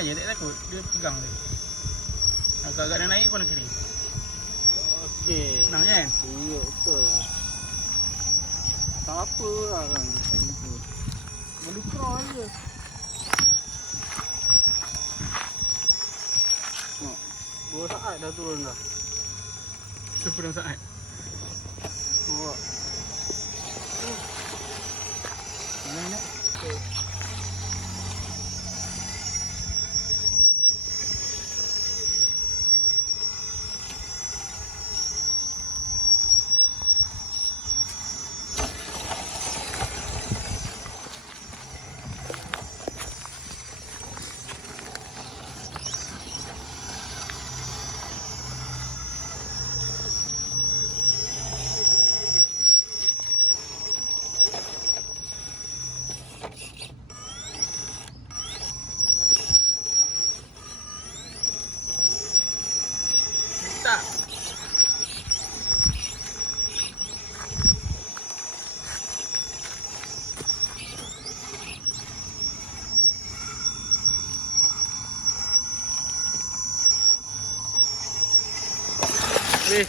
aja, dia takut. Dia pegang dia. Agak-agak dia naik kau nak kiri. Okey. Senang kan? Iya, betul lah. Tak apa lah kan. Boleh crawl je. Tengok. 2 saat dah turun dah. Sepuluh saat. Tengok. Mana nak? Tak. Habis.